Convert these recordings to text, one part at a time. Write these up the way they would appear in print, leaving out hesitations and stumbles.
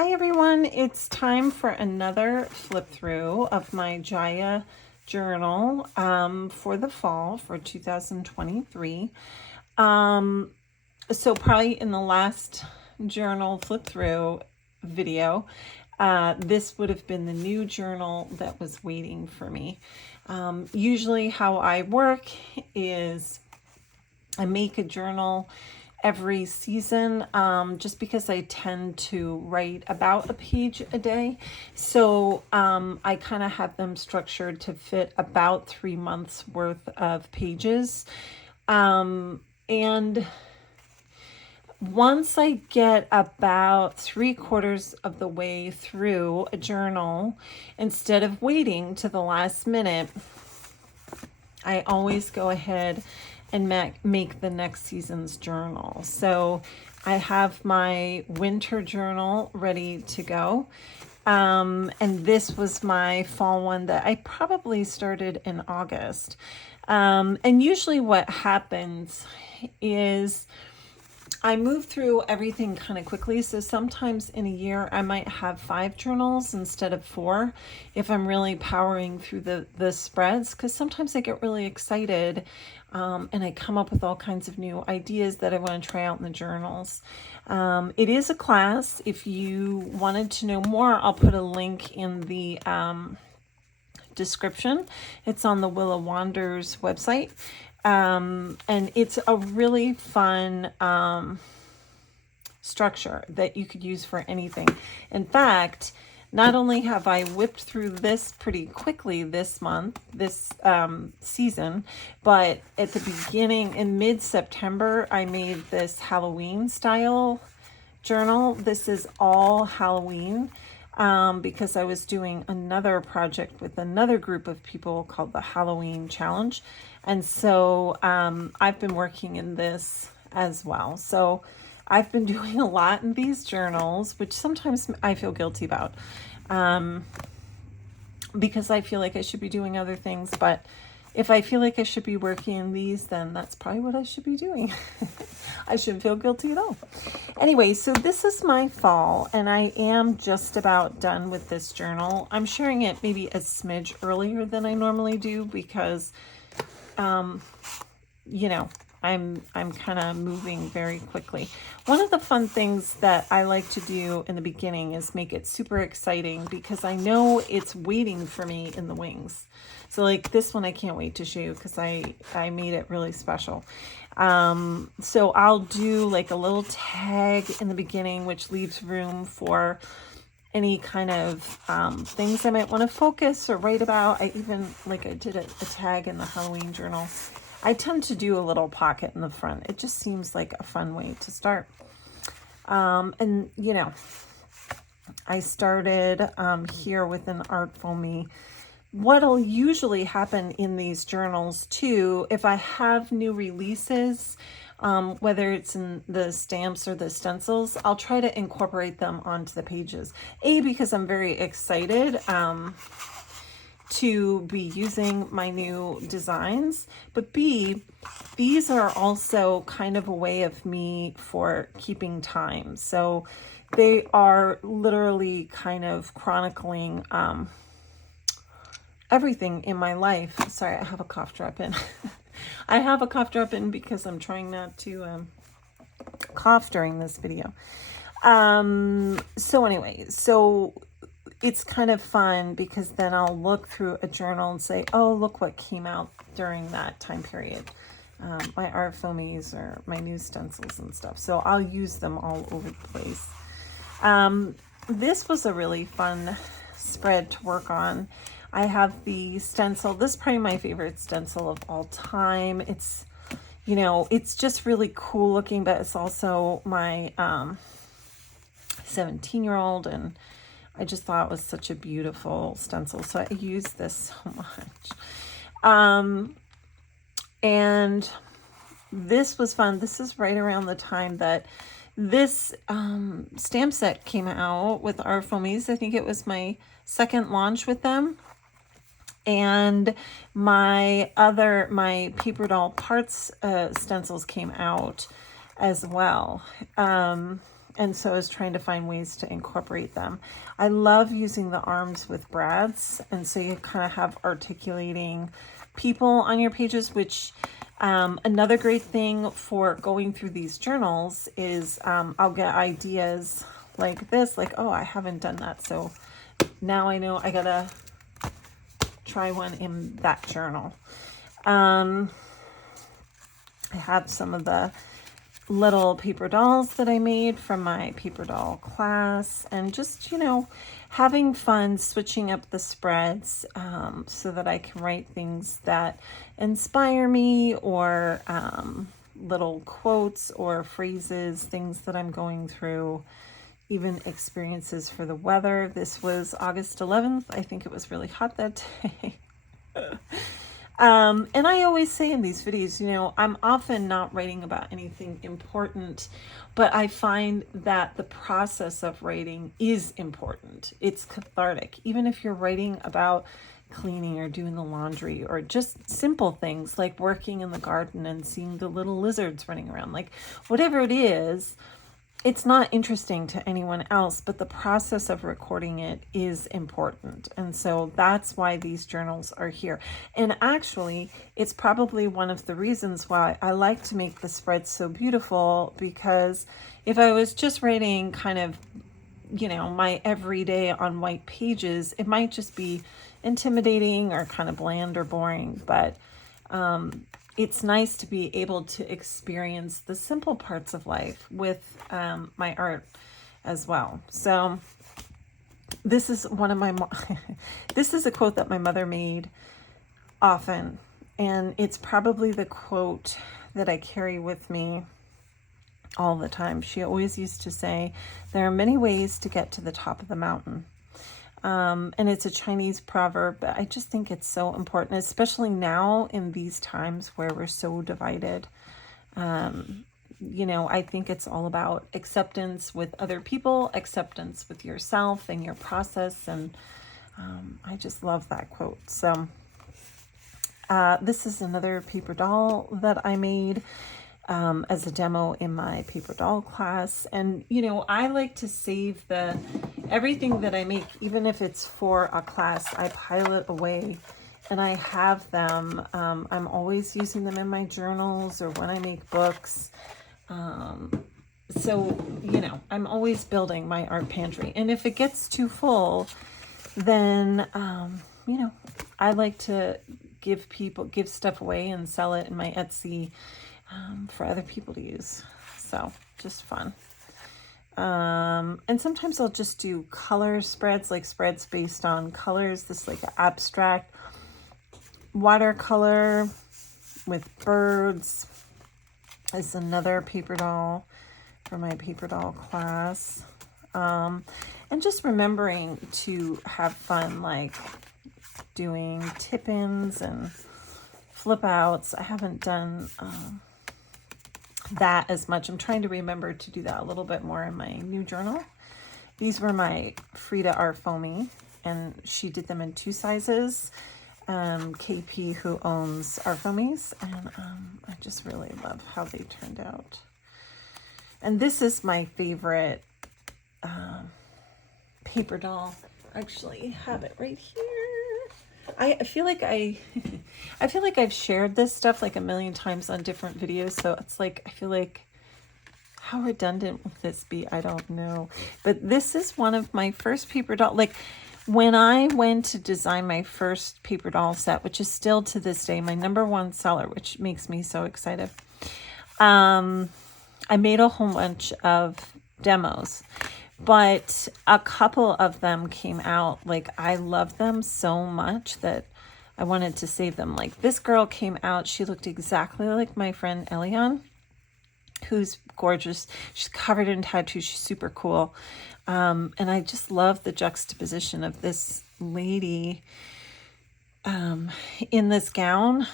Hi everyone, it's time for another flip through of my JIYA journal for the fall for 2023. So probably in the last journal flip through video, this would have been the new journal that was waiting for me. Usually how I work is I make a journal every season just because I tend to write about a page a day. So I kind of have them structured to fit about 3 months worth of pages. And once I get about 3/4 of the way through a journal, instead of waiting to the last minute, I always go ahead and make the next season's journal. So I have my winter journal ready to go. And this was my fall one that I probably started in August. And usually what happens is I move through everything kind of quickly. So sometimes in a year, I might have 5 journals instead of 4 if I'm really powering through the spreads, because sometimes I get really excited and I come up with all kinds of new ideas that I want to try out in the journals. It is a class. If you wanted to know more, I'll put a link in the description. It's on the Willa Wanders website. And it's a really fun structure that you could use for anything. In fact, not only have I whipped through this pretty quickly this month, this season, but at the beginning in mid-September, I made this Halloween style journal. This is all Halloween. Because I was doing another project with another group of people called the Halloween Challenge. And so I've been working in this as well. So I've been doing a lot in these journals, which sometimes I feel guilty about because I feel like I should be doing other things. But if I feel like I should be working in these, then that's probably what I should be doing. I shouldn't feel guilty at all. Anyway, so this is my fall, and I am just about done with this journal. I'm sharing it maybe a smidge earlier than I normally do because, you know, I'm kind of moving very quickly. One of the fun things that I like to do in the beginning is make it super exciting because I know it's waiting for me in the wings. So like this one, I can't wait to show you because I made it really special. So I'll do like a little tag in the beginning, which leaves room for any kind of things I might want to focus or write about. I did a tag in the Halloween journal. I tend to do a little pocket in the front. It just seems like a fun way to start. And you know, I started here with an Artful Me. What'll usually happen in these journals too, if I have new releases, whether it's in the stamps or the stencils, I'll try to incorporate them onto the pages. A, because I'm very excited to be using my new designs, but B, these are also kind of a way of me for keeping time. So they are literally kind of chronicling everything in my life. Sorry, I have a cough drop in. I have a cough drop in because I'm trying not to cough during this video. So anyway, so it's kind of fun because then I'll look through a journal and say, oh, look what came out during that time period. My art filmies or my new stencils and stuff. So I'll use them all over the place. This was a really fun spread to work on. I have the stencil. This is probably my favorite stencil of all time. It's, you know, it's just really cool looking, but it's also my 17-year-old, and I just thought it was such a beautiful stencil. So I use this so much. And this was fun. This is right around the time that this stamp set came out with our Foamies. I think it was my second launch with them. And my paper doll parts stencils came out as well. And so I was trying to find ways to incorporate them. I love using the arms with brads. And so you kind of have articulating people on your pages, which another great thing for going through these journals is I'll get ideas like this, like, oh, I haven't done that. So now I know I gotta try one in that journal. I have some of the little paper dolls that I made from my paper doll class, and just, you know, having fun switching up the spreads so that I can write things that inspire me, or little quotes or phrases, things that I'm going through, even experiences for the weather. This was August 11th. I think it was really hot that day. And I always say in these videos, you know, I'm often not writing about anything important, but I find that the process of writing is important. It's cathartic. Even if you're writing about cleaning or doing the laundry, or just simple things like working in the garden and seeing the little lizards running around, like whatever it is, it's not interesting to anyone else, but the process of recording it is important. And so that's why these journals are here. And actually, it's probably one of the reasons why I like to make the spreads so beautiful, because if I was just writing kind of, you know, my everyday on white pages, it might just be intimidating or kind of bland or boring. But it's nice to be able to experience the simple parts of life with my art as well. So this is one of my, this is a quote that my mother made often, and it's probably the quote that I carry with me all the time. She always used to say, there are many ways to get to the top of the mountain. And it's a Chinese proverb, but I just think it's so important, especially now in these times where we're so divided. You know, I think it's all about acceptance with other people, acceptance with yourself and your process. And I just love that quote. So this is another paper doll that I made as a demo in my paper doll class. And, you know, I like to save everything that I make, even if it's for a class, I pile it away and I have them. I'm always using them in my journals or when I make books. So, you know, I'm always building my art pantry. And if it gets too full, then, you know, I like to give stuff away and sell it in my Etsy for other people to use. So just fun. And sometimes I'll just do color spreads, like spreads based on colors. This like abstract watercolor with birds is another paper doll for my paper doll class. And just remembering to have fun, like doing tip-ins and flip outs. I haven't done that as much. I'm trying to remember to do that a little bit more in my new journal. These were my Frida Art Foamy, and she did them in 2 sizes. KP, who owns Art Foamies, and I just really love how they turned out. And this is my favorite paper doll. I actually have it right here. I feel like I feel like I've shared this stuff like a million times on different videos, so it's like, I feel like, how redundant will this be? I don't know. But this is one of my first paper doll. Like when I went to design my first paper doll set, which is still to this day my #1 seller, which makes me so excited. I made a whole bunch of demos, but a couple of them came out. Like I loved them so much that I wanted to save them. Like this girl came out, she looked exactly like my friend Eliane, who's gorgeous. She's covered in tattoos. She's super cool. And I just love the juxtaposition of this lady in this gown.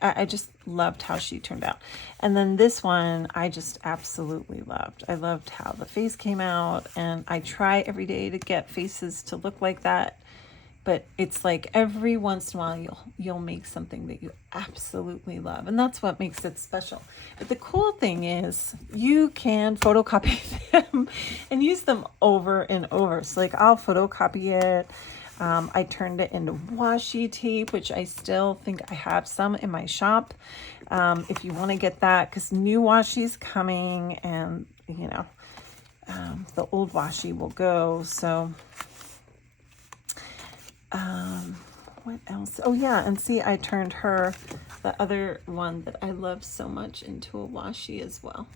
I just loved how she turned out. And then this one, I just absolutely loved. I loved how the face came out, and I try every day to get faces to look like that but it's like every once in a while you'll make something that you absolutely love, and that's what makes it special. But the cool thing is you can photocopy them and use them over and over. So like I'll photocopy it. I turned it into washi tape, which I still think I have some in my shop. If you want to get that, because new washi is coming, and you know, the old washi will go. So what else? Oh yeah, and see, I turned her, the other one that I love so much, into a washi as well.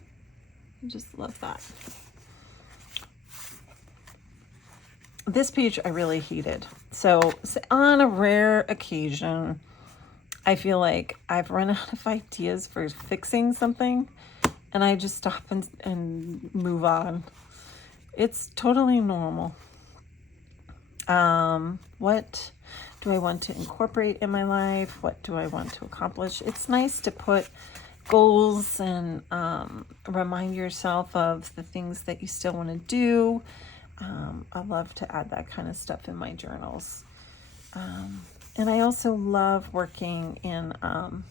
I just love that. This page I really hated. So on a rare occasion, I feel like I've run out of ideas for fixing something, and I just stop and move on. It's totally normal. What do I want to incorporate in my life? What do I want to accomplish? It's nice to put goals and remind yourself of the things that you still want to do. I love to add that kind of stuff in my journals. And I also love working in, oh,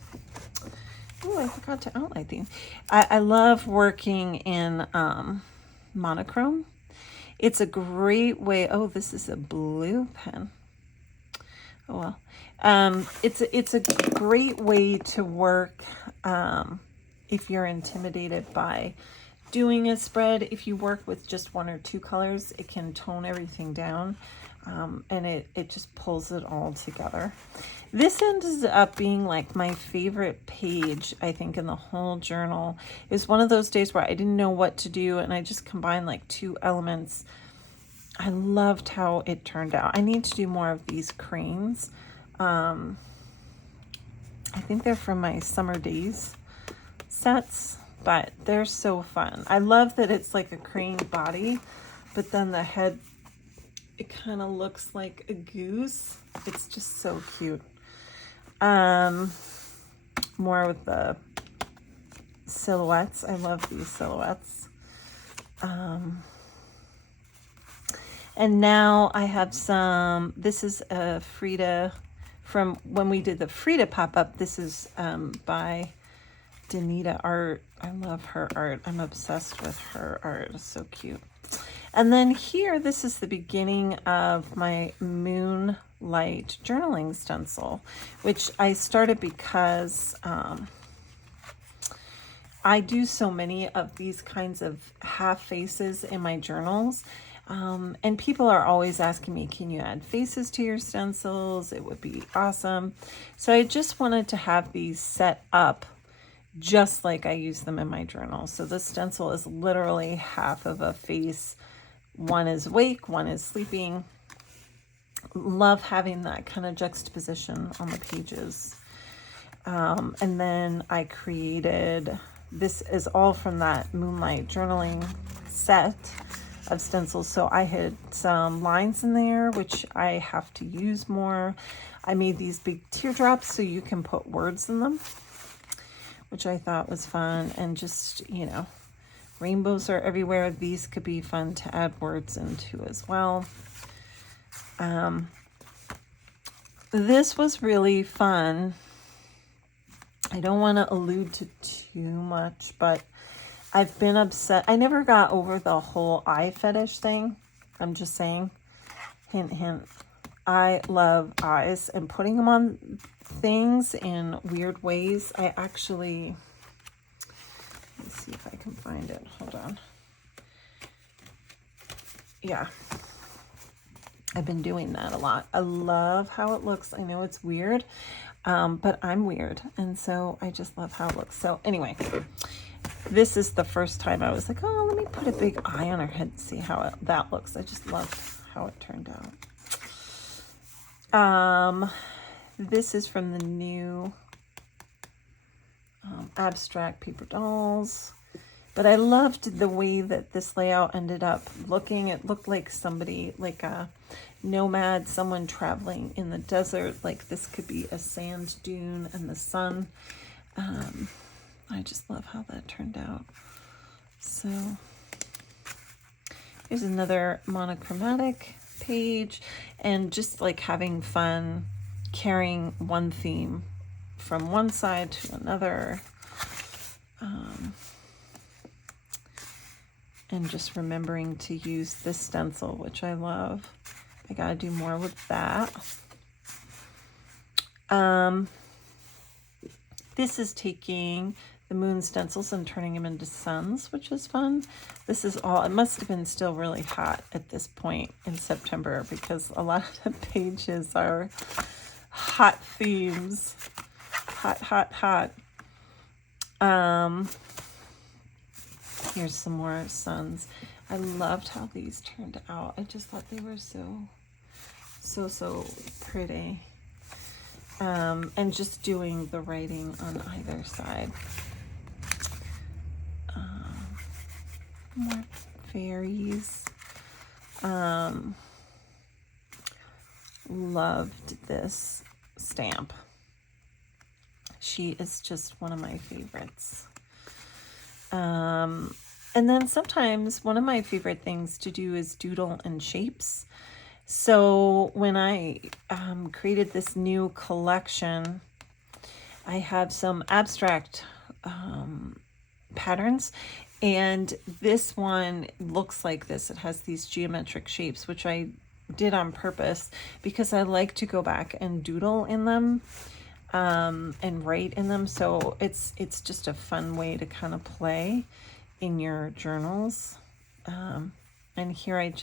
I forgot to outline these. I love working in monochrome. It's a great way, oh, this is a blue pen. Oh well. It's a great way to work if you're intimidated by doing a spread. If you work with just one or two colors, it can tone everything down, and it just pulls it all together. This ends up being like my favorite page, I think, in the whole journal. It was one of those days where I didn't know what to do, and I just combined like two elements. I loved how it turned out. I need to do more of these cranes. I think they're from my Summer Days sets, but they're so fun. I love that it's like a crane body, but then the head, it kind of looks like a goose. It's just so cute. More with the silhouettes. I love these silhouettes. And now I have some, this is a Frida from when we did the Frida pop-up. This is by Danita Art. I love her art. I'm obsessed with her art. It's so cute. And then here, this is the beginning of my Moonlight journaling stencil, which I started because I do so many of these kinds of half faces in my journals. And people are always asking me, can you add faces to your stencils? It would be awesome. So I just wanted to have these set up just like I use them in my journal. So this stencil is literally half of a face. One is awake, one is sleeping. Love having that kind of juxtaposition on the pages. And then I created, this is all from that Moonlight journaling set of stencils. So I had some lines in there, which I have to use more. I made these big teardrops so you can put words in them, which I thought was fun. And just, you know, rainbows are everywhere. These could be fun to add words into as well. This was really fun. I don't want to allude to too much, but I've been upset. I never got over the whole eye fetish thing. I'm just saying. Hint, hint. I love eyes, and putting them on things in weird ways. I actually, let's see if I can find it. Hold on. Yeah. I've been doing that a lot. I love how it looks. I know it's weird, but I'm weird. And so I just love how it looks. So anyway, this is the first time I was like, oh, let me put a big eye on her head and see how that looks. I just love how it turned out. This is from the new abstract paper dolls. But I loved the way that this layout ended up looking. It looked like somebody, like a nomad, someone traveling in the desert. Like this could be a sand dune and the sun. I just love how that turned out. So here's another monochromatic page, and just like having fun carrying one theme from one side to another. And just remembering to use this stencil, which I love. I gotta do more with that. This is taking the moon stencils and turning them into suns, which is fun. This is all, it must have been still really hot at this point in September, because a lot of the pages are hot themes. Hot, hot, hot. Here's some more suns. I loved how these turned out. I just thought they were so pretty. And just doing the writing on either side. More fairies. Loved this stamp. She is just one of my favorites. And then sometimes one of my favorite things to do is doodle in shapes. So when I created this new collection, I have some abstract patterns, and this one looks like this. It has these geometric shapes, which I did on purpose because I like to go back and doodle in them and write in them. So it's just a fun way to kind of play in your journals. And here I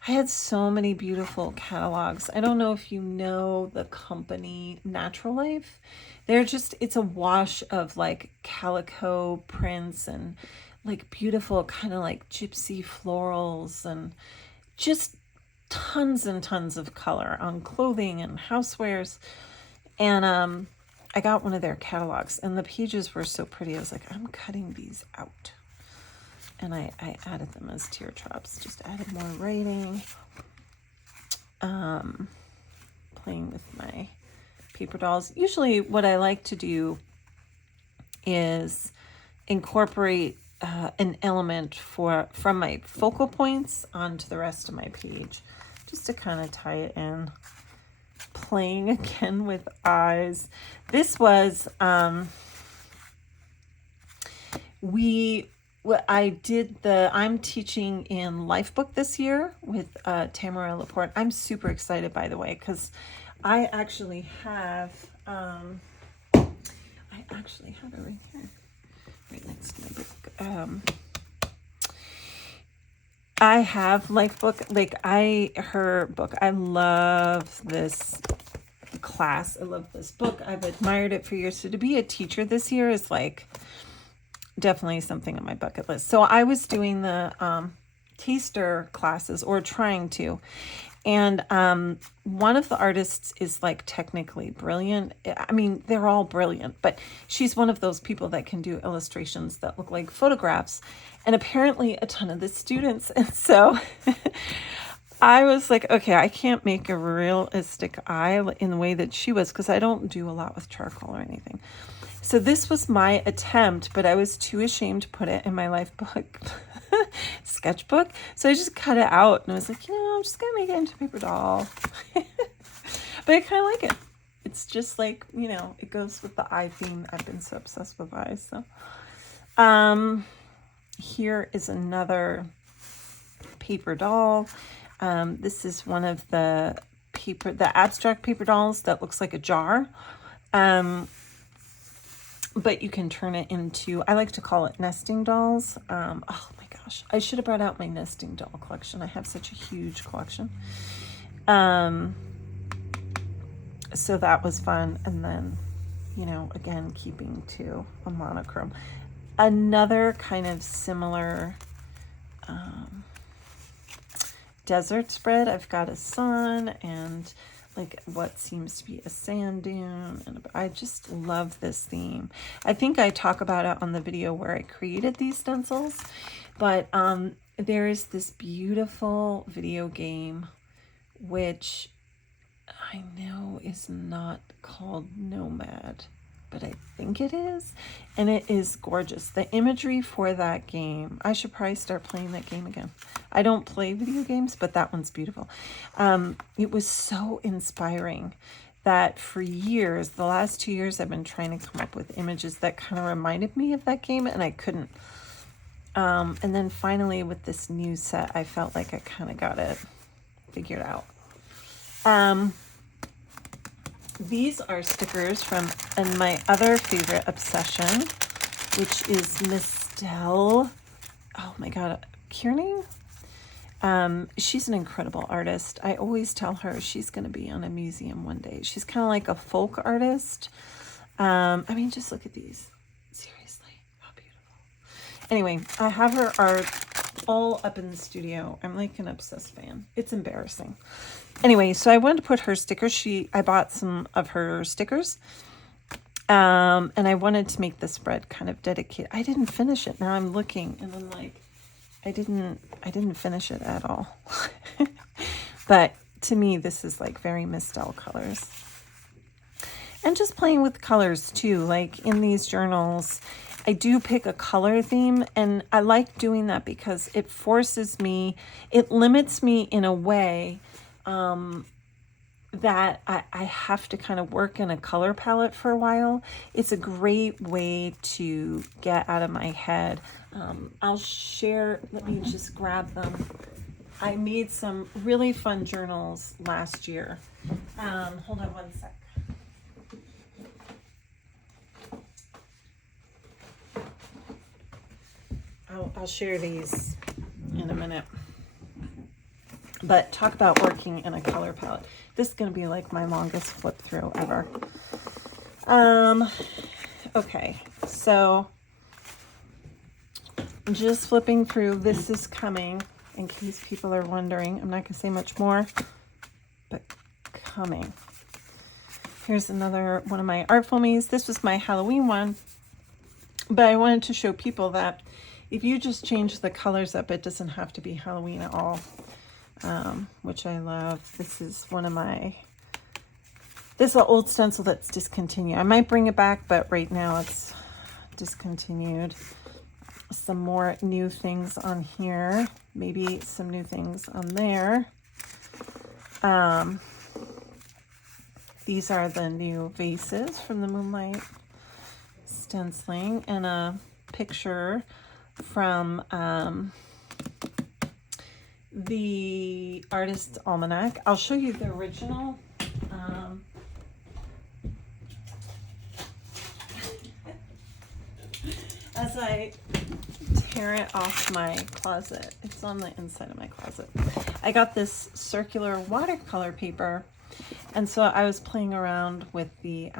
had so many beautiful catalogs. I don't know if you know the company Natural Life. It's a wash of like calico prints and like beautiful kind of like gypsy florals and just tons and tons of color on clothing and housewares. And I got one of their catalogs, and the pages were so pretty. I was like, I'm cutting these out. And I added them as teardrops, just added more writing. Playing with my paper dolls. Usually what I like to do is incorporate an element from my focal points onto the rest of my page, just to kind of tie it in. Playing again with eyes. This was I'm teaching in Lifebook this year with Tamara Laporte. I'm super excited, by the way, because I actually have it right here, right next to my book. I have Lifebook, her book. I love this class. I love this book. I've admired it for years. So to be a teacher this year is like definitely something on my bucket list. So I was doing the taster classes, or trying to. And one of the artists is like technically brilliant. I mean, they're all brilliant, but she's one of those people that can do illustrations that look like photographs. And apparently a ton of the students. And so I was like, okay, I can't make a realistic eye in the way that she was, because I don't do a lot with charcoal or anything. So this was my attempt, but I was too ashamed to put it in my Lifebook sketchbook. So I just cut it out, and I was like, I'm just going to make it into a paper doll. But I kind of like it. It's just like, it goes with the eye theme. I've been so obsessed with eyes. So here is another paper doll. This is one of the abstract paper dolls that looks like a jar. But you can turn it into, I like to call it nesting dolls. Oh my gosh, I should have brought out my nesting doll collection. I have such a huge collection. So that was fun. And then, again, keeping to a monochrome. Another kind of similar desert spread. I've got a sun and like what seems to be a sand dune, and I just love this theme. I think I talk about it on the video where I created these stencils, but there is this beautiful video game which I know is not called Nomad. but I think it is. And it is gorgeous. The imagery for that game, I should probably start playing that game again. I don't play video games, but that one's beautiful. It was so inspiring that for years, the last 2 years, I've been trying to come up with images that kind of reminded me of that game, and I couldn't. And then finally with this new set, I felt like I kind of got it figured out. These are stickers from and my other favorite obsession, which is Miss Dell. Oh my God, Kearney. She's an incredible artist. I always tell her she's going to be on a museum one day. She's kind of like a folk artist. I mean, just look at these. Seriously, how beautiful. Anyway, I have her art all up in the studio. I'm like an obsessed fan. It's embarrassing. Anyway, so I wanted to put her stickers. I bought some of her stickers. And I wanted to make the spread kind of dedicated. I didn't finish it. Now I'm looking and I'm like, I didn't finish it at all. But to me, this is like very Miss Dell colors. And just playing with colors too. Like in these journals, I do pick a color theme, and I like doing that because it forces me, it limits me in a way that I have to kind of work in a color palette for a while. It's a great way to get out of my head. I'll share, let me just grab them. I made some really fun journals last year. Hold on one sec. I'll share these in a minute. But talk about working in a color palette. This is going to be like my longest flip through ever. Okay, so I'm just flipping through. This is coming, in case people are wondering. I'm not going to say much more, but coming. Here's another one of my art filmies. This was my Halloween one, but I wanted to show people that if you just change the colors up, it doesn't have to be Halloween at all. Which I love. This is one of my, this is an old stencil that's discontinued. I might bring it back, but right now it's discontinued. Some more new things on here, maybe some new things on there. These are the new vases from the Moonlight stenciling, and a picture from the Artist's Almanac. I'll show you the original. As I tear it off my closet, it's on the inside of my closet. I got this circular watercolor paper, and so I was playing around with the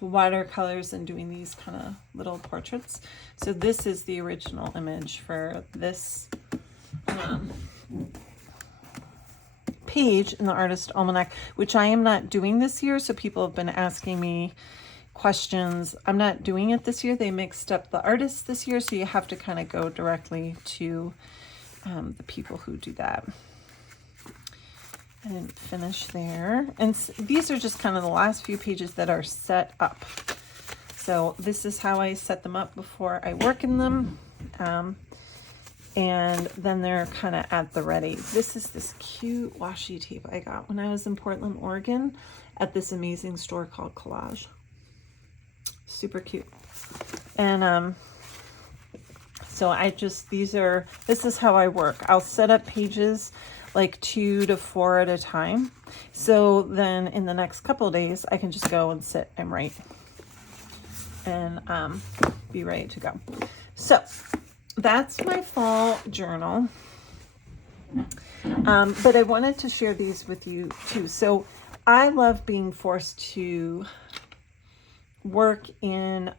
watercolors and doing these kind of little portraits. So this is the original image for this page in the Artist Almanac, which I am not doing this year. So people have been asking me questions. I'm not doing it this year. They mixed up the artists this year, so you have to kind of go directly to the people who do that. I didn't finish there. And these are just kind of the last few pages that are set up. So this is how I set them up before I work in them. And then they're kind of at the ready. This is this cute washi tape I got when I was in Portland, Oregon at this amazing store called Collage. Super cute. And so I just, this is how I work. I'll set up pages like 2 to 4 at a time. So then in the next couple of days, I can just go and sit and write and be ready to go. So that's my fall journal. But I wanted to share these with you too. So I love being forced to work in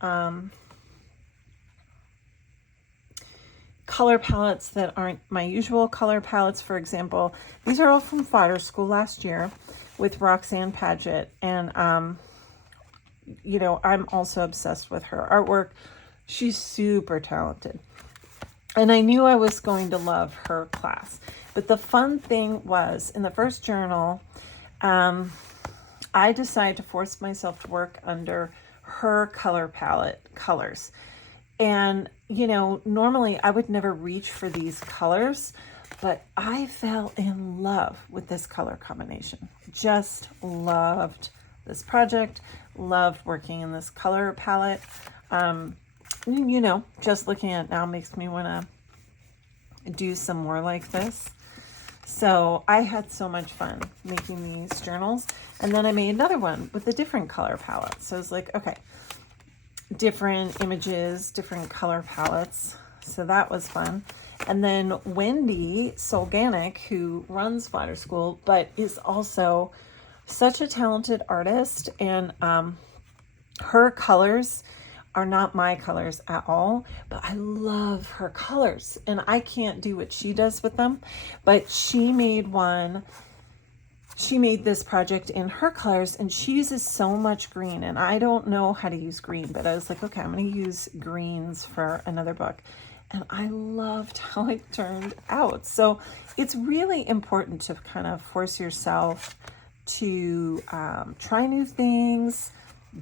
color palettes that aren't my usual color palettes. For example, these are all from Fodder School last year with Roxanne Paget. And, you know, I'm also obsessed with her artwork. She's super talented. And I knew I was going to love her class. But the fun thing was, in the first journal, I decided to force myself to work under her color palette colors. And, you know, normally I would never reach for these colors, but I fell in love with this color combination. Just loved this project, loved working in this color palette. You know, just looking at it now makes me want to do some more like this. So I had so much fun making these journals. And then I made another one with a different color palette. So I was like, okay, different images, different color palettes. So that was fun. And then Wendy Solganic, who runs Fodder School, but is also such a talented artist, and her colors are not my colors at all, but I love her colors, and I can't do what she does with them. But she made this project in her colors, and she uses so much green, and I don't know how to use green, but I was like, okay, I'm going to use greens for another book. And I loved how it turned out. So it's really important to kind of force yourself to try new things,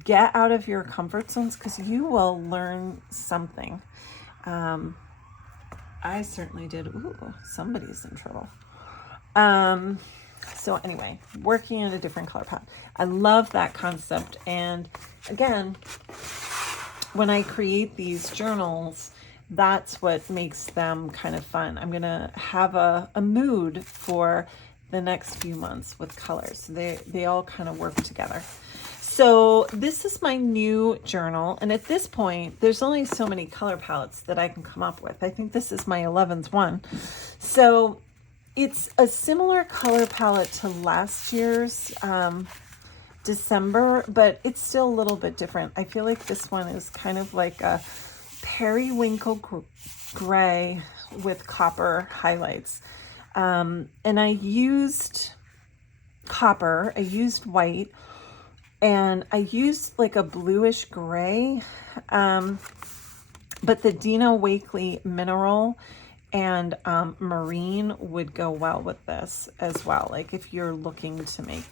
get out of your comfort zones, because you will learn something. I certainly did. Ooh, somebody's in trouble. So anyway, working in a different color palette. I love that concept. And again, when I create these journals, that's what makes them kind of fun. I'm going to have a mood for the next few months with colors. They all kind of work together. So this is my new journal. And at this point, there's only so many color palettes that I can come up with. I think this is my 11th one. So it's a similar color palette to last year's December, but it's still a little bit different. I feel like this one is kind of like a periwinkle gray with copper highlights. And I used copper, I used white, and I used like a bluish gray. But the Dina Wakley mineral and marine would go well with this as well. Like if you're looking to make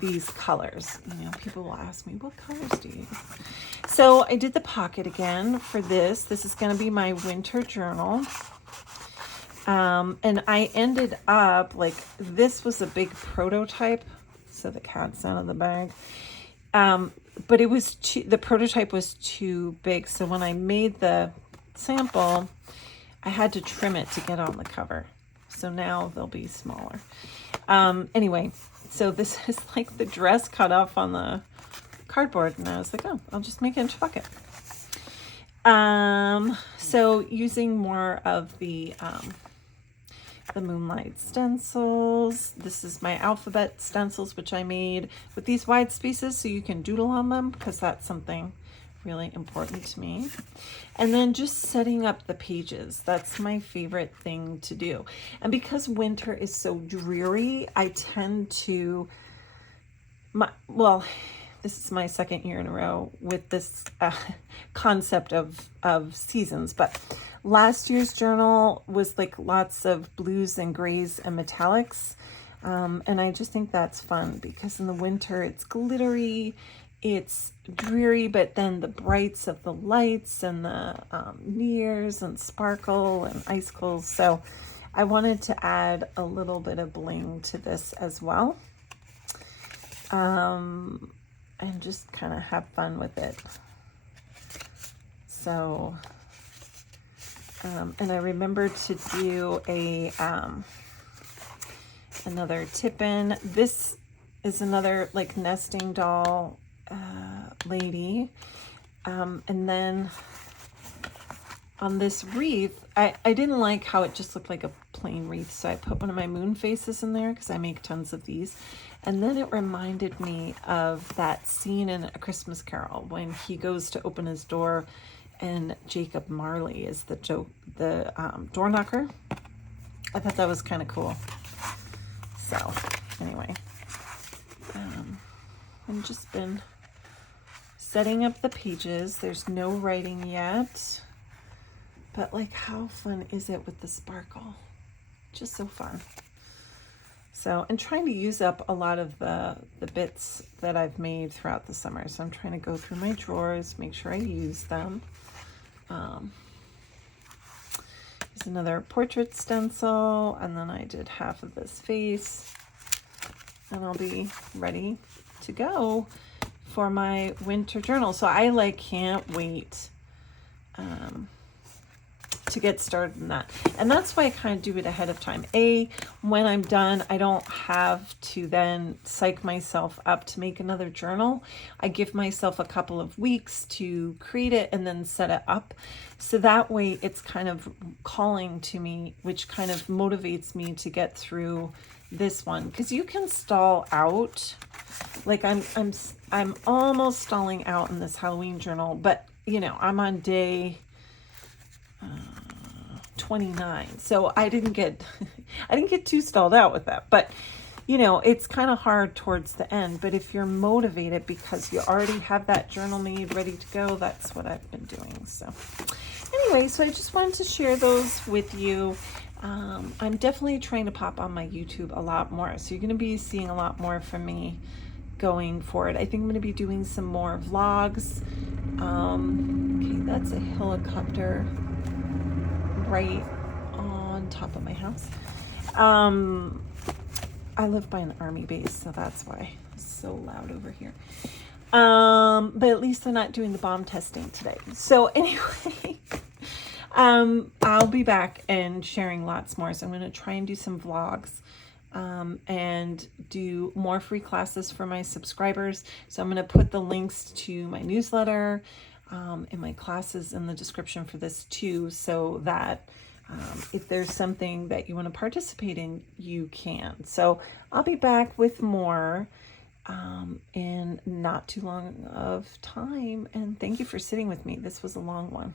these colors, you know, people will ask me, what colors do you use? So I did the pocket again for this. This is going to be my winter journal. And I ended up like, this was a big prototype. So the cat's out of the bag. But it was the prototype was too big. So when I made the sample, I had to trim it to get on the cover. So now they'll be smaller. Anyway, so this is like the dress cut off on the cardboard, and I was like, oh, I'll just make it into a bucket. So using more of the Moonlight stencils. This is my alphabet stencils, which I made with these wide spaces so you can doodle on them, because that's something really important to me. And then just setting up the pages. That's my favorite thing to do. And because winter is so dreary, I tend to, this is my second year in a row with this concept of seasons, but last year's journal was like lots of blues and grays and metallics. And I just think that's fun because in the winter it's glittery, it's dreary, but then the brights of the lights and the nears and sparkle and icicles. So I wanted to add a little bit of bling to this as well. And just kind of have fun with it. So, and I remembered to do a another tip-in. This is another like nesting doll lady. And then on this wreath, I didn't like how it just looked like a plain wreath, so I put one of my moon faces in there because I make tons of these. And then it reminded me of that scene in A Christmas Carol when he goes to open his door and Jacob Marley is the door knocker. I thought that was kind of cool. So anyway, I've just been setting up the pages. There's no writing yet, but like how fun is it with the sparkle? Just so fun. So, and trying to use up a lot of the bits that I've made throughout the summer. So I'm trying to go through my drawers, make sure I use them. Here's another portrait stencil, and then I did half of this face, and I'll be ready to go for my winter journal. So I like can't wait to get started in that. And that's why I kind of do it ahead of time. When I'm done, I don't have to then psych myself up to make another journal. I give myself a couple of weeks to create it and then set it up. So that way it's kind of calling to me, which kind of motivates me to get through this one. Because you can stall out. Like I'm almost stalling out in this Halloween journal, but you know, I'm on day 29, so I didn't get too stalled out with that. But you know, it's kind of hard towards the end. But if you're motivated because you already have that journal made ready to go, that's what I've been doing. So anyway, so I just wanted to share those with you. I'm definitely trying to pop on my YouTube a lot more, so you're going to be seeing a lot more from me going forward. I think I'm going to be doing some more vlogs. Okay, that's a helicopter right on top of my house. I live by an army base, so that's why it's so loud over here. But at least they're not doing the bomb testing today. So anyway, I'll be back and sharing lots more. So I'm going to try and do some vlogs and do more free classes for my subscribers. So I'm going to put the links to my newsletter and my classes in the description for this too, so that if there's something that you want to participate in, you can. So I'll be back with more in not too long of time. And thank you for sitting with me. This was a long one.